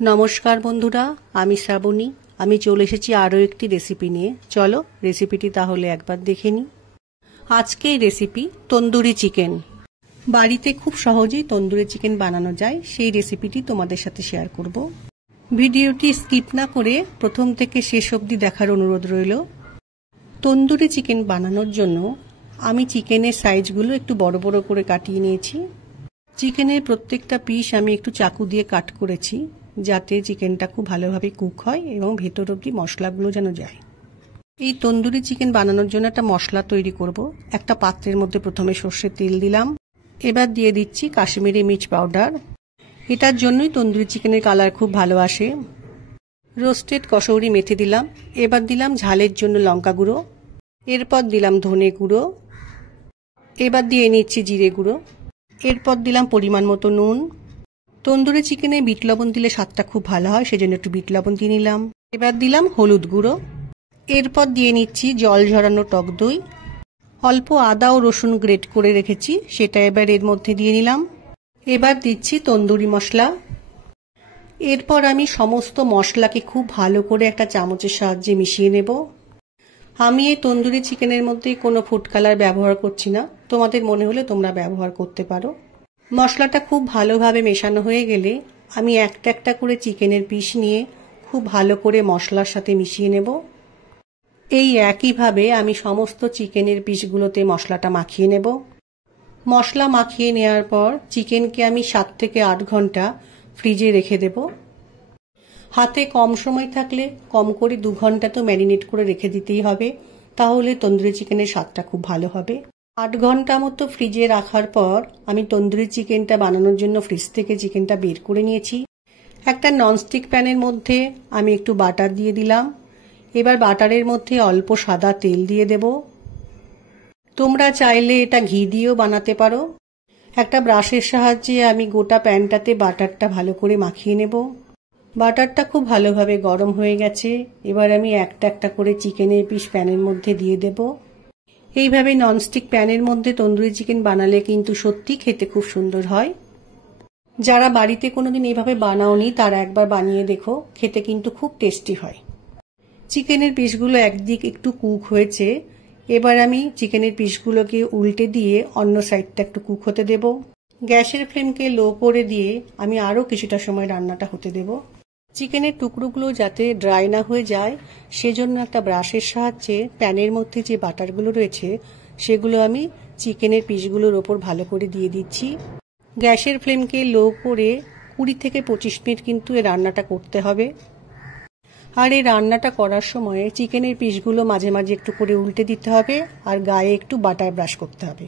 नमस्कार बंधुरा आमी श्रावणी आमी चले एसेছি आरो एकटी रेसिपि निये। चलो रेसिपिटी ताहले एकबार देखे नि। आजके रेसिपि तंदुरी चिकेन। बाड़ीते खूब सहजेই तंदुरी चिकेन बानानो যায় সেই রেসিপিটি তোমাদের সাথে শেয়ার করব। ভিডিওটি স্কিপ না করে প্রথম থেকে শেষ অবধি দেখার অনুরোধ রইল। তন্দুরি চিকেন বানানোর জন্য আমি চিকেনের সাইজগুলো একটু বড় বড় করে কাটিয়ে নিয়েছি। চিকেনের প্রত্যেকটা পিস আমি একটু চাকু দিয়ে কাট করেছি যাতে চিকেনটা খুব ভালোভাবে কুক হয় এবং ভেতর অবধি মশলাগুলো যেন যায়। এই তন্দুরি চিকেন বানানোর জন্য একটা মশলা তৈরি করব। একটা পাত্রের মধ্যে প্রথমে সরষের তেল দিলাম, এবার দিয়ে দিচ্ছি কাশ্মীরি মির্চ পাউডার। এটার জন্যই তন্দুরি চিকেনের কালার খুব ভালো আসে। রোস্টেড কসৌরি মেথি দিলাম, এবার দিলাম ঝালের জন্য লঙ্কা গুঁড়ো, এরপর দিলাম ধনে গুঁড়ো, এবার দিয়ে নিচ্ছি জিরে গুঁড়ো, এরপর দিলাম পরিমাণ মতো নুন। তন্দুরি চিকেনে বিট লবণ দিলে স্বাদটা খুব ভালো হয়, সেজন্য একটু বিট লবণ দিয়ে নিলাম। এবার দিলাম হলুদ গুঁড়ো, এরপর দিয়ে নিচ্ছি জল ঝরানো টক দই, অল্প আদা ও রসুন গ্রেট করে রেখেছি সেটা এবার এর মধ্যে দিয়ে নিলাম। এবার দিচ্ছি তন্দুরি মশলা। এরপর আমি সমস্ত মশলাকে খুব ভালো করে একটা চামচের সাহায্যে মিশিয়ে নেব। আমি এই তন্দুরি চিকেনের মধ্যে কোনো ফুড কালার ব্যবহার করছি না, তোমাদের মনে হলে তোমরা ব্যবহার করতে পারো। মশলাটা খুব ভালোভাবে মেশানো হয়ে গেলে আমি একটা একটা করে চিকেনের পিস নিয়ে খুব ভালো করে মশলার সাথে মিশিয়ে নেব। এই একইভাবে আমি সমস্ত চিকেনের পিসগুলোতে মশলাটা মাখিয়ে নেব। মশলা মাখিয়ে নেওয়ার পর চিকেনকে আমি 7 থেকে 8 ঘন্টা ফ্রিজে রেখে দেব। হাতে কম সময় থাকলে কম করে 2 ঘন্টা তো ম্যারিনেট করে রেখে দিতেই হবে, তাহলে তন্দুরি চিকেনের স্বাদটা খুব ভালো হবে। 8 ঘন্টা মতো ফ্রিজে রাখার পর আমি তন্দুরি চিকেনটা বানানোর জন্য ফ্রিজ থেকে চিকেনটা বের করে নিয়েছি। একটা ননস্টিক প্যানের মধ্যে আমি একটু বাটার দিয়ে দিলাম। এবার বাটারের মধ্যে অল্প সাদা তেল দিয়ে দেব। তোমরা চাইলে এটা ঘি দিয়েও বানাতে পারো। একটা ব্রাশের সাহায্যে আমি গোটা প্যানটাতে বাটারটা ভালো করে মাখিয়ে নেব। বাটারটা খুব ভালোভাবে গরম হয়ে গেছে, এবার আমি একটা একটা করে চিকেনের পিস প্যানের মধ্যে দিয়ে দেব। এইভাবে ননস্টিক প্যানের মধ্যে তন্দুরি চিকেন বানালে কিন্তু সত্যি খেতে খুব সুন্দর হয়। যারা বাড়িতে কোনোদিন এইভাবে বানাওনি তারা একবার বানিয়ে দেখো, খেতে কিন্তু খুব টেস্টি হয়। চিকেনের পিসগুলো একদিক একটু কুক হয়েছে, এবার আমি চিকেনের পিসগুলোকে উল্টে দিয়ে অন্য সাইডটা একটু কুক হতে দেব। গ্যাসের ফ্লেমকে লো করে দিয়ে আমি আরও কিছুটা সময় রান্নাটা হতে দেব। চিকেনের টুকরোগুলো যাতে ড্রাই না হয়ে যায় সেজন্য একটা ব্রাশের সাহায্যে প্যানের মধ্যে যে বাটারগুলো রয়েছে সেগুলো আমি চিকেনের পিসগুলোর ওপর ভালো করে দিয়ে দিচ্ছি। গ্যাসের ফ্লেমকে লো করে 20 থেকে 25 মিনিট কিন্তু এই রান্নাটা করতে হবে। আর এই রান্নাটা করার সময় চিকেনের পিসগুলো মাঝে মাঝে একটু করে উল্টে দিতে হবে আর গায়ে একটু বাটার ব্রাশ করতে হবে।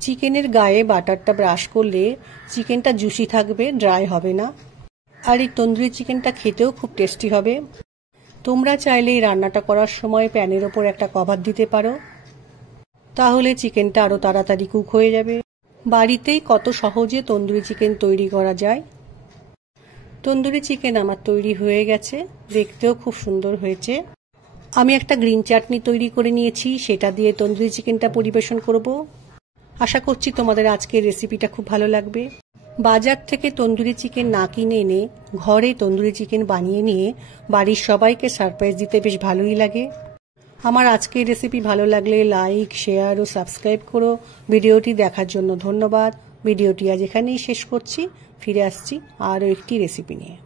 চিকেনের গায়ে বাটারটা ব্রাশ করলে চিকেনটা জুসি থাকবে, ড্রাই হবে না। আর এই তন্দুরি চিকেনটা খেতেও খুব টেস্টি হবে। তোমরা চাইলে এই রান্নাটা করার সময় প্যানের ওপর একটা কভার দিতে পারো, তাহলে চিকেনটা আরো তাড়াতাড়ি কুক হয়ে যাবে। বাড়িতেই কত সহজে তন্দুরি চিকেন তৈরি করা যায়। তন্দুরি চিকেন আমার তৈরি হয়ে গেছে, দেখতেও খুব সুন্দর হয়েছে। আমি একটা গ্রিন চাটনি তৈরি করে নিয়েছি, সেটা দিয়ে তন্দুরি চিকেনটা পরিবেশন করব। আশা করছি তোমাদের আজকের রেসিপিটা খুব ভালো লাগবে। বাজার থেকে তন্দুরি চিকেন না কিনে এনে ঘরে তন্দুরি চিকেন বানিয়ে নিয়ে বাড়ির সবাইকে সারপ্রাইজ দিতে বেশ ভালোই লাগে। আমার আজকের রেসিপি ভালো লাগলে লাইক, শেয়ার ও সাবস্ক্রাইব করো। ভিডিওটি দেখার জন্য ধন্যবাদ। ভিডিওটি আজ এখানেই শেষ করছি, ফিরে আসছি আরও একটি রেসিপি নিয়ে।